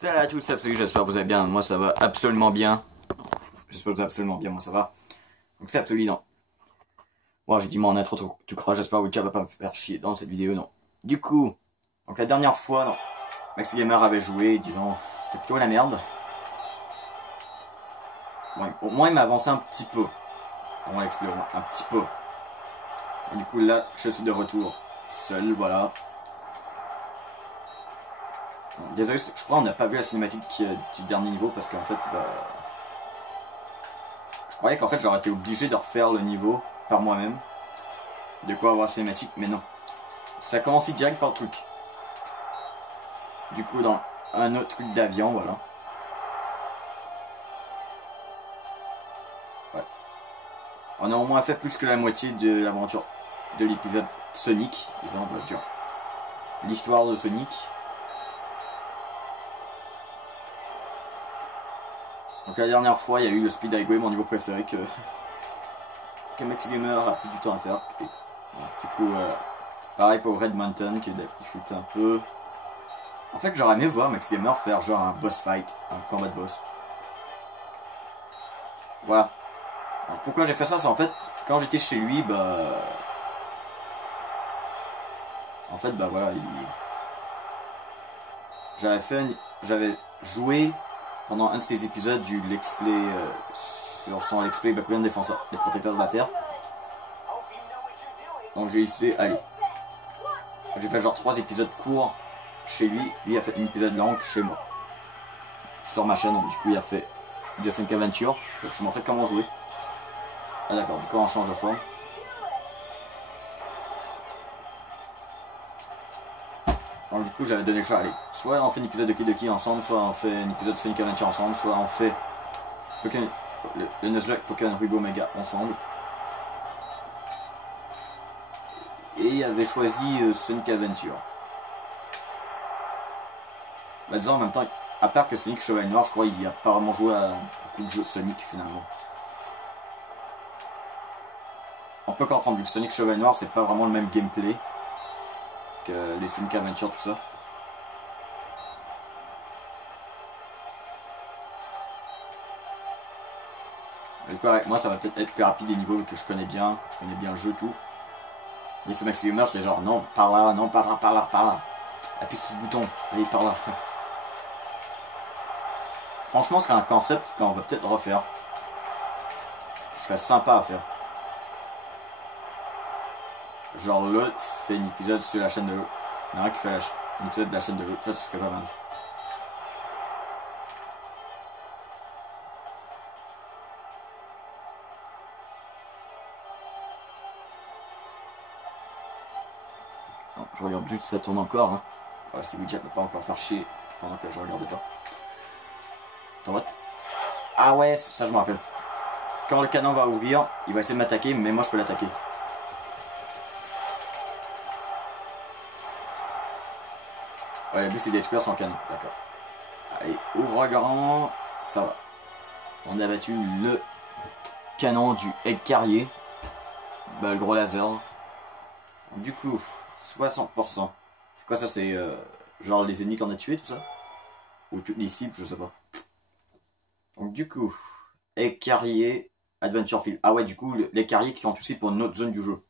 Salut à tous, c'est Absolu, j'espère que vous allez bien, moi ça va absolument bien. J'espère que vous allez absolument bien, moi ça va. Donc c'est Absolu, non. Bon, j'ai dit m'en être tout croche, j'espère que Witcher va pas me faire chier dans cette vidéo, non. Du coup, donc la dernière fois, non, Maxi Gamer avait joué, disons, c'était plutôt la merde. Bon, au moins il m'a avancé un petit peu. On va l'explorer, un petit peu. Et du coup là, je suis de retour, seul, voilà. Bon, désolé, je crois qu'on n'a pas vu la cinématique du dernier niveau parce qu'en fait, bah, je croyais qu'en fait j'aurais été obligé de refaire le niveau par moi-même. De quoi avoir la cinématique, mais non. Ça commence direct par le truc. Du coup, dans un autre truc d'avion, voilà. Ouais. On a au moins fait plus que la moitié de l'aventure de l'épisode Sonic. Disons, bah, je veux dire, l'histoire de Sonic. Donc la dernière fois, il y a eu le Speed Highway, mon niveau préféré que Maxi Gamer a pris du temps à faire. Et, voilà. Du coup, pareil pour Red Mountain qui difficulté un peu. En fait, j'aurais aimé voir Maxi Gamer faire genre un boss fight, un combat de boss. Voilà. Alors, pourquoi j'ai fait ça, c'est en fait, quand j'étais chez lui, bah... En fait, bah voilà, j'avais joué pendant un de ces épisodes du Let's Play sur son Let's Play Bakugan Défenseur, les protecteurs de la Terre. Donc j'ai essayé, allez. J'ai fait genre 3 épisodes courts chez lui, lui a fait un épisode long chez moi. Sur ma chaîne, donc du coup il a fait Video 5 Aventure, donc je vous montrais comment jouer. Ah d'accord, du coup on change de forme. Donc du coup j'avais donné le choix, allez, soit on fait un épisode de Kidoki ensemble, soit on fait un épisode de Sonic Adventure ensemble, soit on fait le Nuzlocke Pokémon Ruby Omega ensemble. Et il avait choisi Sonic Adventure. Bah disons en même temps, à part que Sonic Chevalier Noir, je crois qu'il a pas vraiment joué à beaucoup de jeux Sonic finalement. On peut comprendre, vu que Sonic Chevalier Noir c'est pas vraiment le même gameplay que les Sonic Adventure, tout ça. Du coup, avec moi ça va peut-être être plus rapide des niveaux que je connais bien le jeu, tout. Mais ce Maxi Gamer c'est genre non, par là, non, par là, par là, par là. Appuie sur ce bouton, allez, par là. Franchement, c'est un concept qu'on va peut-être refaire. Ce serait sympa à faire. Genre l'autre fait un épisode sur la chaîne de l'autre. Il y en a un qui fait un épisode de la chaîne de l'autre. Ça, ce serait pas mal. Non, je regarde juste si ça tourne encore. Hein. Voilà, si Widget ne peut pas encore faire chier pendant que je regardais pas. Attends, what? Ah ouais, ça je me rappelle. Quand le canon va ouvrir, il va essayer de m'attaquer, mais moi je peux l'attaquer. Ouais, le but c'est de détruire son canon, d'accord. Allez, ouvre grand, ça va. On a battu le canon du Egg Carrier. Bah, le gros laser. Du coup, 60%. C'est quoi ça? C'est genre les ennemis qu'on a tués, tout ça? Ou toutes les cibles, je sais pas. Donc du coup, Egg Carrier, Adventure Field. Ah ouais, du coup, les carriers qui ont touché pour une autre zone du jeu.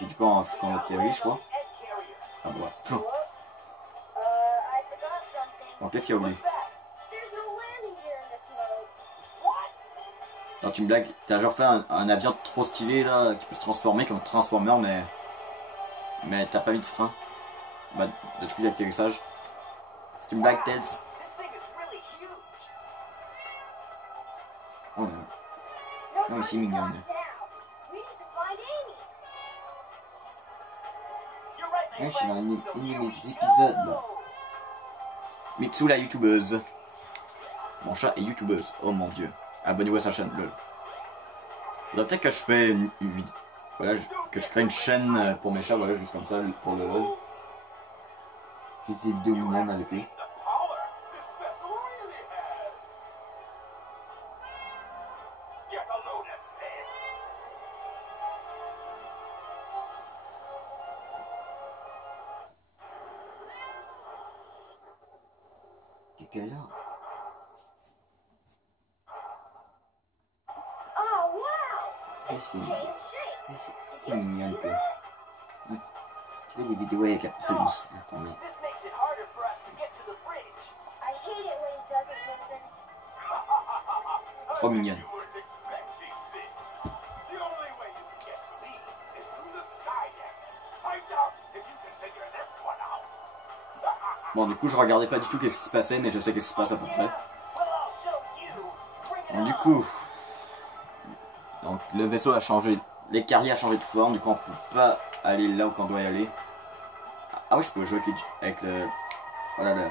Ok, du coup, on atterrit, je crois. Ah bah ouais. Bon, qu'est-ce qu'il y a oublié? Non, tu me blagues, t'as genre fait un avion trop stylé là, qui peut se transformer comme Transformer, mais t'as pas mis de frein. Bah, de truc d'atterrissage. C'est une blague, Teds. Oh non. Non, c'est mignon. Ouais, je suis dans un épisode là. Mitsu la youtubeuse. Mon chat est youtubeuse. Oh mon dieu. Abonnez-vous à sa chaîne, lol. Faudrait peut-être que je fais une vidéo. Voilà, que je crée une chaîne pour mes chats, voilà, juste comme ça, pour le lol. Juste des vidéos mignonnes avec eux. galère. C'est mignon, quoi. Tu fais des vidéos avec celui. Attends, mais... Trop mignonne. Bon, du coup, je regardais pas du tout qu'est-ce qui se passait, mais je sais qu'est-ce qui se passe à peu près. Bon, du coup, donc le vaisseau a changé, l'écarrier a changé de forme, du coup on peut pas aller là où on doit y aller. Ah oui, je peux jouer avec le... Voilà,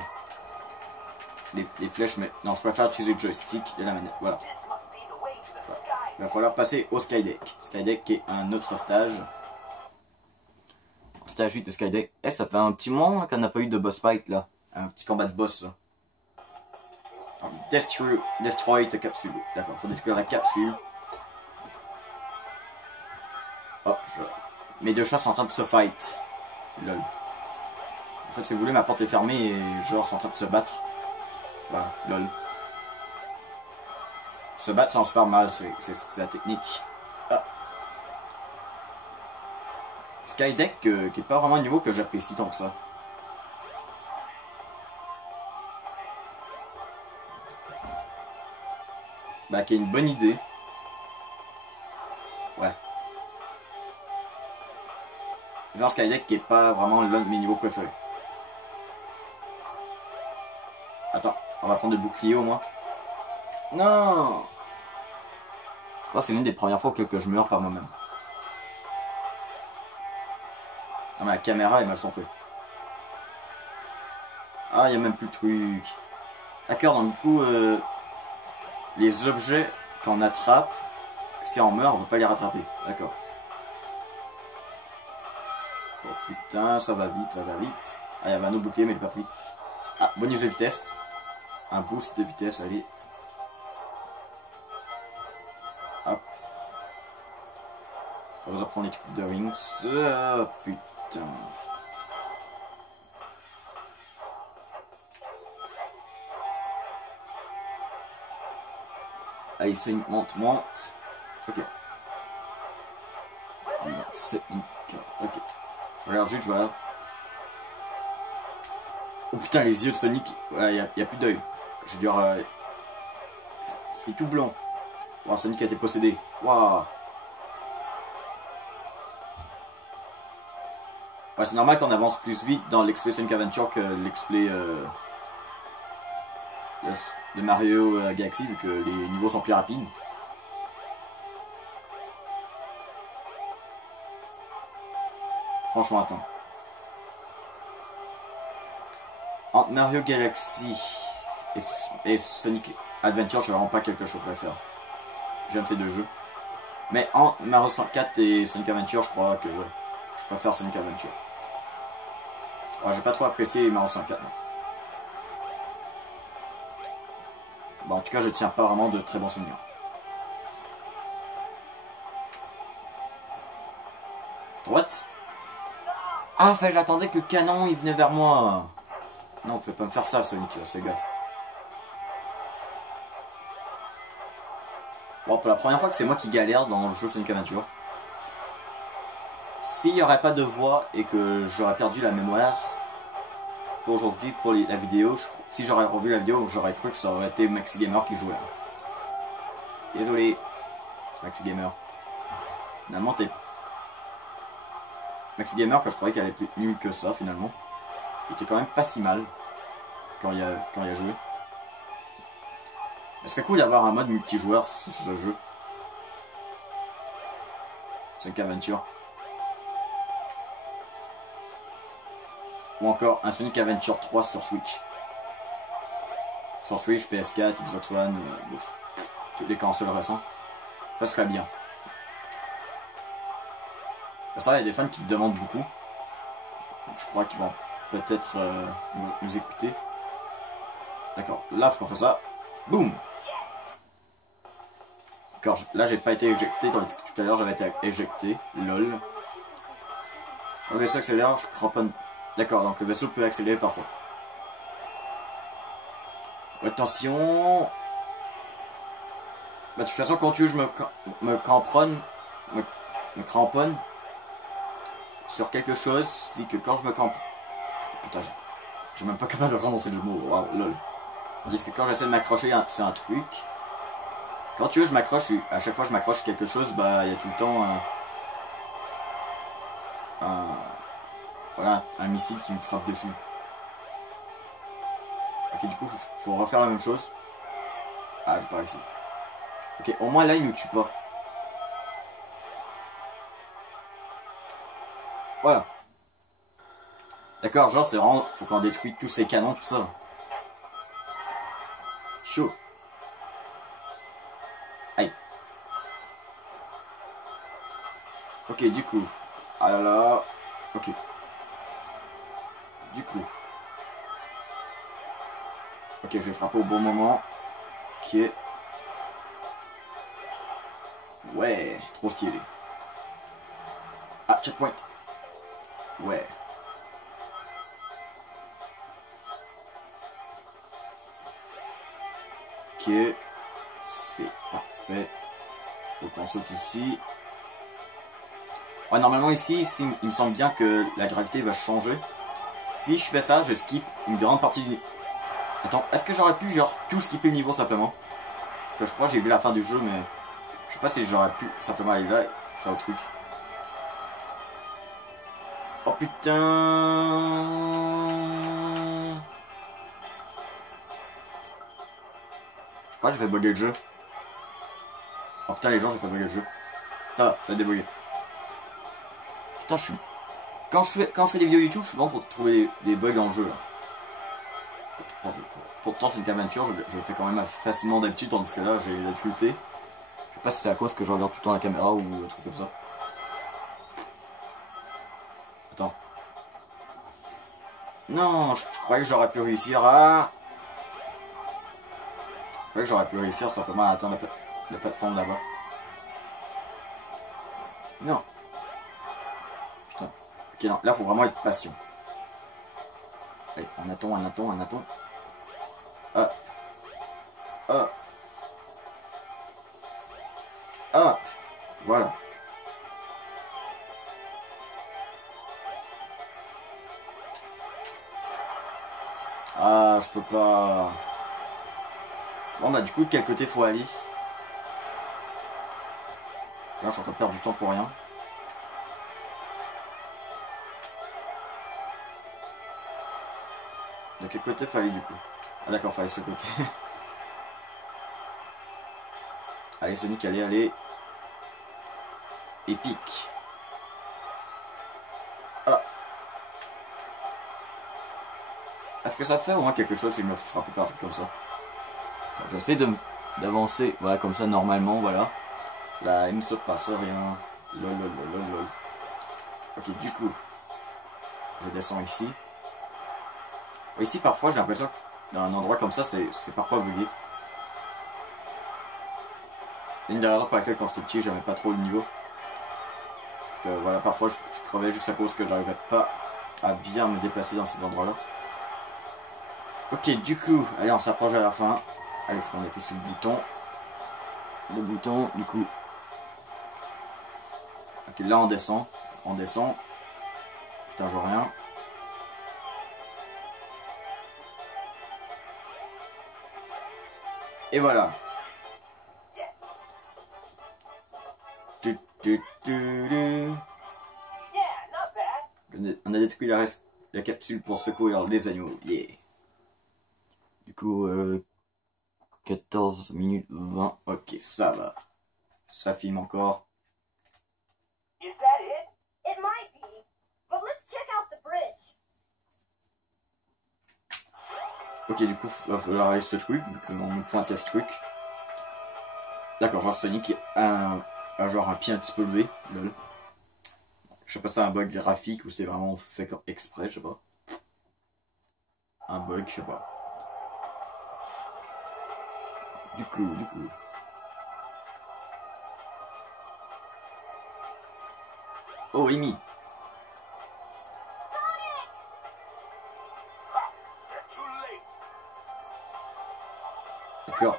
les flèches, mais non, je préfère utiliser le joystick et la manette, voilà. Il va falloir passer au Skydeck. Skydeck qui est un autre stage. Stage 8 de Skydeck. Eh, ça fait un petit moment qu'on n'a pas eu de boss fight là. Un petit combat de boss. Destroy the capsule. D'accord, faut détruire la capsule. Oh, mes deux chats sont en train de se fight. Lol. En fait, si vous voulez, ma porte est fermée et genre sont en train de se battre. Voilà, lol. Se battre sans se faire mal, c'est la technique. Ah. Skydeck qui est pas vraiment un niveau que j'apprécie tant que ça. Bah, qui est une bonne idée. Ouais. Genre Skydeck qui est pas vraiment l'un de mes niveaux préférés. Attends, on va prendre le bouclier au moins. Non! Je crois que c'est l'une des premières fois que je meurs par moi-même. Ah, ma caméra est mal centrée. Ah, il n'y a même plus de truc. D'accord, donc du coup, les objets qu'on attrape, si on meurt, on ne peut pas les rattraper. D'accord. Oh putain, ça va vite, ça va vite. Ah, il y avait un autre bouclier, mais il n'est pas pris. Ah, bonus de vitesse. Un boost de vitesse, allez. Hop. On va reprendre les trucs de Rings. Ah, putain. Allez, c'est une monte. Ok. C'est une... Ok. Regarde, juste voilà. Oh putain, les yeux de Sonic. Voilà, y a plus d'œil. Je veux dire... c'est tout blanc. Wow, Sonic a été possédé. Waouh. Ouais, c'est normal qu'on avance plus vite dans l'explay Sonic Adventure que l'explay de Mario Galaxy, vu que les niveaux sont plus rapides. Franchement, attends. Entre Mario Galaxy et Sonic Adventure, je ne vraiment pas quelque chose à faire. J'aime ces deux jeux. Mais entre Mario 64 et Sonic Adventure, je crois que ouais. Je préfère Sonic Adventure. Ouais, j'ai pas trop apprécié Mario 64. Non. Bon, en tout cas, je tiens pas vraiment de très bons souvenirs. Droite. Ah, fait, j'attendais que le canon il venait vers moi. Non, on peut pas me faire ça, Sonic, c'est gars. Bon, pour la première fois que c'est moi qui galère dans le jeu Sonic Adventure. S'il n'y aurait pas de voix et que j'aurais perdu la mémoire pour aujourd'hui, pour la vidéo, si j'aurais revu la vidéo, j'aurais cru que ça aurait été Maxi Gamer qui jouait. Désolé, Maxi Gamer. Finalement, t'es... Maxi Gamer, que je croyais qu'elle allait plus nulle que ça, finalement. Il était quand même pas si mal quand il a joué. Ce serait cool d'avoir un mode multijoueur sur ce jeu. Sonic Adventure. Ou encore un Sonic Adventure 3 sur Switch. Sur Switch, PS4, Xbox One, toutes les consoles récentes. Ça serait bien. Ça, il y a des fans qui le demandent beaucoup. Je crois qu'ils vont peut-être nous écouter. D'accord, là, faut qu'on fasse ça. Boum! D'accord, là, j'ai pas été éjecté, tandis que tout à l'heure, j'avais été éjecté. LOL. Le vaisseau accélère, je cramponne. D'accord, donc le vaisseau peut accélérer parfois. Attention. Bah, de toute façon, quand tu veux, je me cramponne. Me cramponne. Sur quelque chose, c'est que quand je me cramponne. Putain, je suis même pas capable de prononcer le mot. Wow, lol. Tandis que quand j'essaie de m'accrocher sur un truc. Quand tu veux, je m'accroche. À chaque fois que je m'accroche quelque chose, bah, il y a tout le temps voilà, un missile qui me frappe dessus. Ok, du coup, faut refaire la même chose. Ah, j'ai pas réussi. Ok, au moins là, il nous tue pas. Voilà. D'accord, genre, c'est vraiment. Faut qu'on détruise tous ces canons, tout ça. Chaud. Aïe. Ok, du coup. Ah là là. Ok. Du coup. Ok, je vais frapper au bon moment. Ok. Ouais, trop stylé. Ah, checkpoint. Ouais. Ok. C'est parfait. Faut qu'on saute ici. Ouais, normalement ici, il me semble bien que la gravité va changer. Si je fais ça, je skip une grande partie du... Attends, est-ce que j'aurais pu genre tout skipper le niveau simplement? Parce que je crois que j'ai vu la fin du jeu, mais... Je sais pas si j'aurais pu simplement aller là et faire le truc. Oh putain! Je crois que j'ai fait bugger le jeu. Oh putain les gens, j'ai fait bugger le jeu. Ça a débugué. Putain, je suis... Quand je fais des vidéos YouTube, je suis bon pour trouver des bugs dans le jeu. Là. Pourtant, c'est une aventure, je le fais quand même assez facilement d'habitude, tandis que là, j'ai eu la difficulté. Je sais pas si c'est à cause que je regarde tout le temps la caméra ou un truc comme ça. Attends. Non, je croyais que j'aurais pu réussir à... Je croyais que j'aurais pu réussir simplement à atteindre la plateforme là-bas. Non. Putain. Ok, non, là, faut vraiment être patient. Allez, un attend. Ah. Ah. Ah. Voilà. Ah, je peux pas... Bon, bah, du coup, de quel côté faut aller? Là, je suis en train de perdre du temps pour rien. De quel côté fallait du coup? Ah d'accord, fallait ce côté. Allez Sonic, allez. Épique. Ah. Est-ce que ça fait au moins quelque chose si je me fais frapper par un truc comme ça? J'essaie d'avancer, voilà, comme ça normalement, voilà. Là, il ne se passe rien. Lol. Ok, du coup, je descends ici. Ici, parfois, j'ai l'impression que dans un endroit comme ça, c'est parfois bugué. Une des raisons pour laquelle, quand j'étais petit, j'aimais pas trop le niveau. Parce que, voilà, parfois, je crevais juste à cause que j'arrivais pas à bien me déplacer dans ces endroits-là. Ok, du coup, allez, on s'approche à la fin. Allez, on appuie sur le bouton. Le bouton, du coup. Ok, là, on descend. Putain, je vois rien. Et voilà. On a détruit la capsule pour secourir les animaux. Yeah. Du coup, 14 minutes 20. Ok, ça va. Ça filme encore. Ok, du coup, il va falloir aller ce truc. Du coup, on pointe à ce truc. D'accord, genre Sonic a genre un pied un petit peu levé. Lol. Je sais pas si c'est un bug graphique ou c'est vraiment fait exprès, je sais pas. Un bug, je sais pas. Du coup. Oh, Amy. D'accord.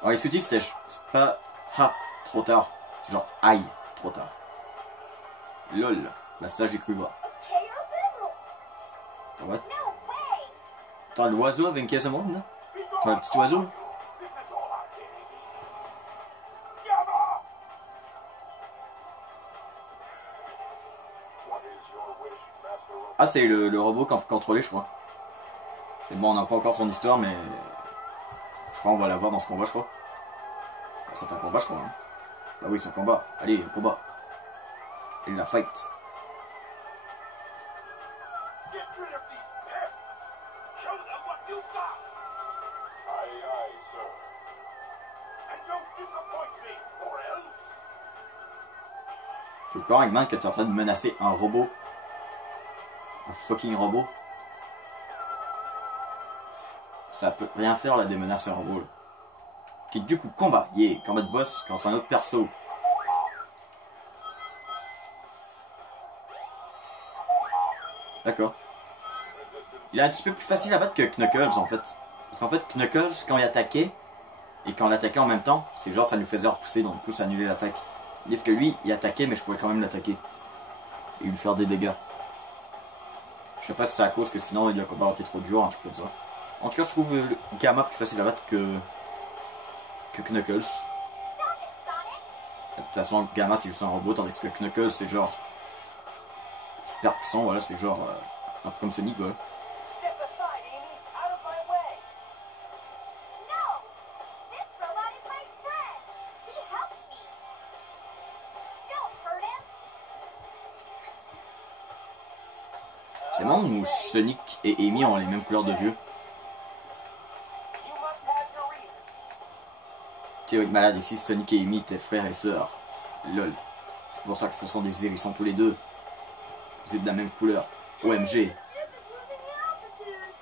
Alors les sous-titres c'était pas ha, trop tard. C'est genre aïe, trop tard. Lol. Bah ça j'ai cru voir. What? Attends, l'oiseau avec une caisse de monde là? Attends, le petit oiseau? Ah c'est le robot qu'on peut contrôler je crois. Et bon on n'a pas encore son histoire mais... Je crois qu'on va la voir dans ce combat je crois. C'est un combat je crois. Hein. Bah oui c'est un combat. Allez, un combat. Et la fight. Tu vois Eggman que tu es en train de menacer un robot. Un fucking robot. Ça peut rien faire là des menaces un robot là. Ok du coup combat. Yeah, combat de boss contre un autre perso. D'accord. Il est un petit peu plus facile à battre que Knuckles en fait. Parce qu'en fait Knuckles quand il attaquait et quand on l'attaquait en même temps, c'est genre ça nous faisait repousser donc du coup ça annulait l'attaque. Parce que lui il attaquait mais je pouvais quand même l'attaquer. Et lui faire des dégâts. Je sais pas si c'est à cause que sinon le combat aurait été trop dur, un truc comme ça. En tout cas je trouve le Gamma plus facile à battre que Knuckles. De toute façon Gamma c'est juste un robot tandis que Knuckles c'est genre super puissant, voilà c'est genre un peu comme Sonic quoi. C'est marrant où Sonic et Amy ont les mêmes couleurs de yeux. Théorie malade, ici Sonic et Amy étaient frères et sœurs. Lol. C'est pour ça que ce sont des hérissons tous les deux. Vous êtes de la même couleur. OMG. Et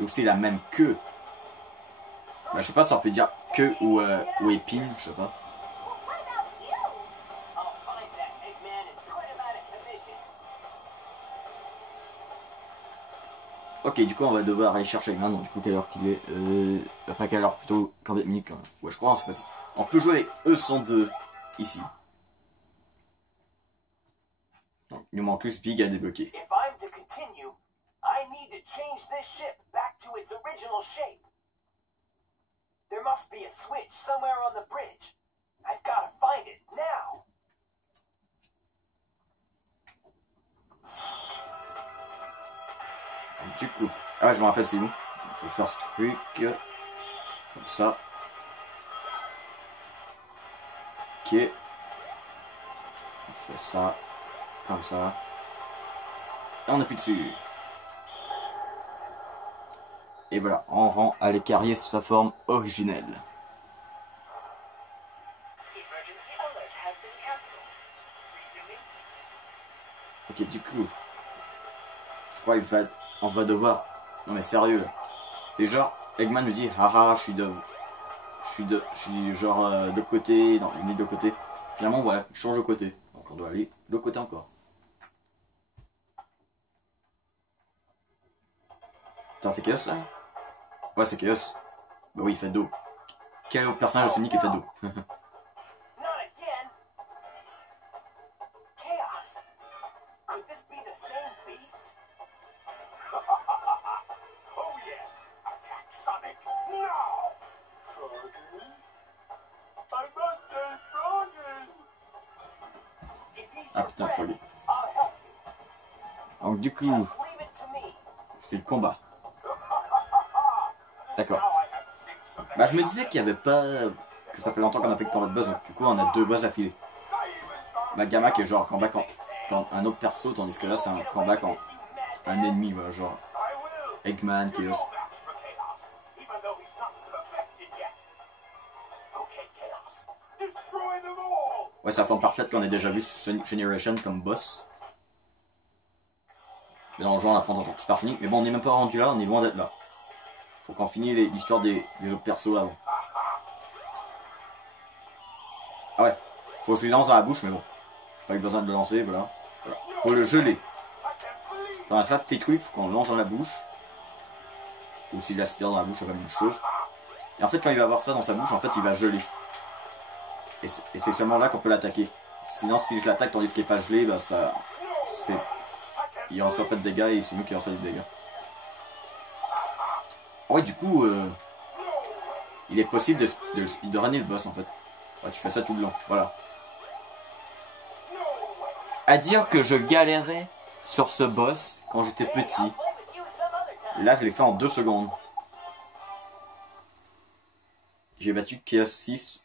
aussi la même queue. Bah, je sais pas si on peut dire queue ou épine, je sais pas. Ok, du coup on va devoir aller chercher Eggman, donc du coup quelle heure qu'il est pas quelle heure, plutôt 40 minutes quand même. Ouais je crois, c'est pas ça. On peut jouer avec E102 ici. Donc, il nous manque juste Big à débloquer. Du coup, ah je me rappelle c'est où. Il faut faire ce truc comme ça. Ok. On fait ça comme ça. Et on appuie dessus. Et voilà, on rend à l'écarrier sous sa forme originelle. Ok, du coup, je crois on va devoir. Non mais sérieux, c'est genre Eggman nous dit haha je suis genre de côté, dans les de côté. Finalement voilà, il change de côté, donc on doit aller de l'autre côté encore. Attends c'est Chaos ça? Ouais c'est Chaos. Bah oui il fait d'eau. Quel autre personnage de Sonic qui fait d'eau? Ah putain, folie. Donc du coup, c'est le combat. D'accord. Bah je me disais qu'il n'y avait pas... que ça fait longtemps qu'on a fait le combat de boss, donc du coup on a deux boss affilés. Bah Gamma qui est genre combat quand un autre perso, tandis que là c'est un combat quand un ennemi, voilà, genre Eggman, Chaos. Ouais, c'est la forme parfaite qu'on a déjà vu sur Sonic Generation comme boss. Mais dans le jeu, on affronte en tant que Super Sonic. Mais bon, on n'est même pas rendu là, on est loin d'être là. Faut qu'on finisse l'histoire des autres persos avant. Ah ouais, faut que je lui lance dans la bouche, mais bon. Pas eu besoin de le lancer, voilà. Faut le geler. Quand on attrape tes trucs, faut qu'on le lance dans la bouche. Ou s'il l'aspire dans la bouche, c'est la même chose. Et en fait quand il va avoir ça dans sa bouche, en fait il va geler. Et c'est seulement là qu'on peut l'attaquer. Sinon si je l'attaque tandis qu'il n'est pas gelé, bah ça... il reçoit pas de dégâts et c'est nous qui reçoit des dégâts. Ouais du coup, il est possible de le speedrunner le boss en fait. Ouais, tu fais ça tout le long, voilà. À dire que je galérais sur ce boss quand j'étais petit. Et là je l'ai fait en 2 secondes. J'ai battu Chaos 6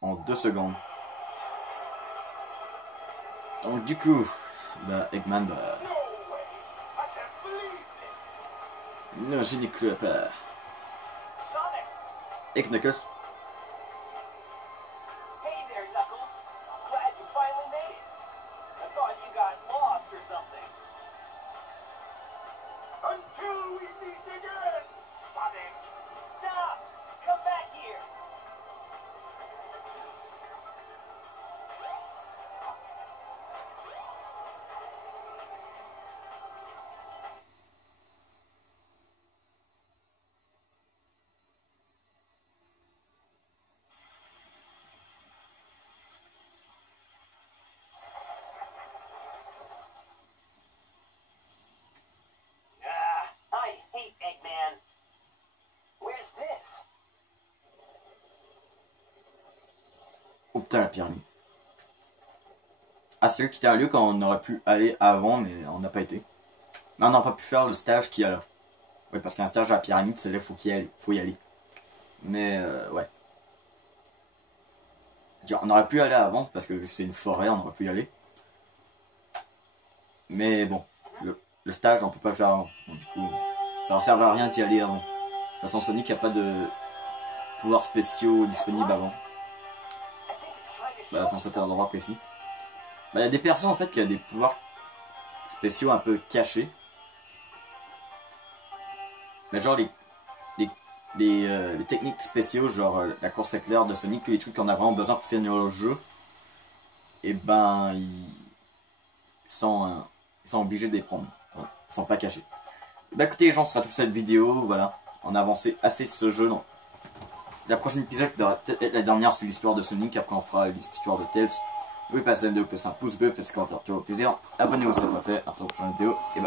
en 2 secondes. Donc du coup, bah Eggman, bah... non, je n'y crois pas. Et Knuckles. Oh putain la pyramide. Ah c'est là qui était un lieu quand on aurait pu aller avant mais on n'a pas été. Mais on n'a pas pu faire le stage qu'il y a là. Oui parce qu'un stage à la pyramide c'est là qu'il faut y aller. Mais ouais. On aurait pu aller avant parce que c'est une forêt, on aurait pu y aller. Mais bon, le stage on peut pas le faire avant. Donc, du coup, ça ne servait à rien d'y aller avant. De toute façon Sonic n'a pas de pouvoirs spéciaux disponibles avant. Bah, dans cet endroit précis. Bah, il y a des personnes en fait qui ont des pouvoirs spéciaux un peu cachés. Mais genre les techniques spéciaux, genre la course éclair de Sonic, tous les trucs qu'on a vraiment besoin pour finir le jeu, et ben ils sont obligés de les prendre. Ouais, ils sont pas cachés. Bah écoutez les gens, ce sera toute cette vidéo, voilà. On a avancé assez de ce jeu, non. La prochaine épisode devra peut-être être la dernière sur l'histoire de Sonic, après on fera l'histoire de Tails. Oui, passez la vidéo, un pouce bleu, petit commentaire, toujours au plaisir. Abonnez-vous si ce n'est pas fait, après la prochaine vidéo, et bye.